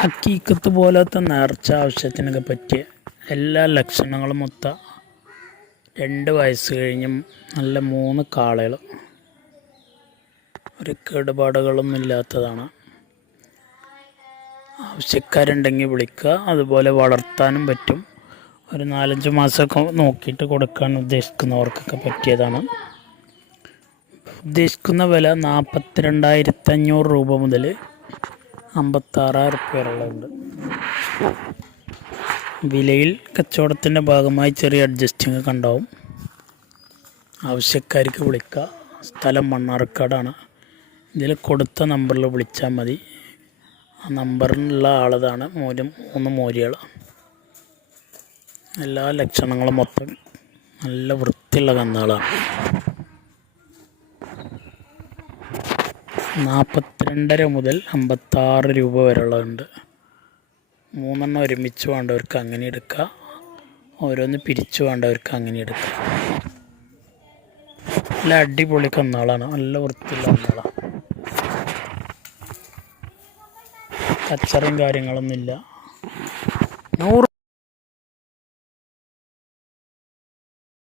ഹക്കീക്കത്ത് പോലത്തെ നേർച്ച ആവശ്യത്തിനൊക്കെ പറ്റിയ എല്ലാ ലക്ഷണങ്ങളും ഒത്ത 2 വയസ്സ് കഴിഞ്ഞും നല്ല 3 കാളകൾ, ഒരു കേടുപാടുകളൊന്നും ഇല്ലാത്തതാണ്. ആവശ്യക്കാരുണ്ടെങ്കിൽ വിളിക്കുക. അതുപോലെ വളർത്താനും പറ്റും. ഒരു 4-5 മാസമൊക്കെ നോക്കിയിട്ട് കൊടുക്കാൻ ഉദ്ദേശിക്കുന്നവർക്കൊക്കെ പറ്റിയതാണ്. ഉദ്ദേശിക്കുന്ന വില 42,500 രൂപ മുതൽ 56,000 വരെയുള്ളതുണ്ട്. വിലയിൽ കച്ചവടത്തിൻ്റെ ഭാഗമായി ചെറിയ അഡ്ജസ്റ്റിംഗ് ഒക്കെ ഉണ്ടാവും. ആവശ്യക്കാർക്ക് വിളിക്കുക. സ്ഥലം മണ്ണാർക്കാടാണ്. ഇതിൽ കൊടുത്ത നമ്പറിൽ വിളിച്ചാൽ മതി. ആ നമ്പറിലുള്ള ആളതാണ് 3 മോരികൾ. എല്ലാ ലക്ഷണങ്ങളും മൊത്തം നല്ല വൃത്തിയുള്ള കന്നുകളാണ്. 42.5 മുതൽ 56 രൂപ വരെയുള്ളതുണ്ട്. 3 ഒരുമിച്ച് വേണ്ടവർക്ക് അങ്ങനെ എടുക്കുക. ഓരോന്ന് പിരിച്ചു വേണ്ടവർക്ക് അങ്ങനെ എടുക്കുക. നല്ല അടിപൊളി കന്നുകളാണ്. നല്ല വൃത്തിയുള്ള കന്നുകളാണ്. കച്ചറയും കാര്യങ്ങളൊന്നുമില്ല. 100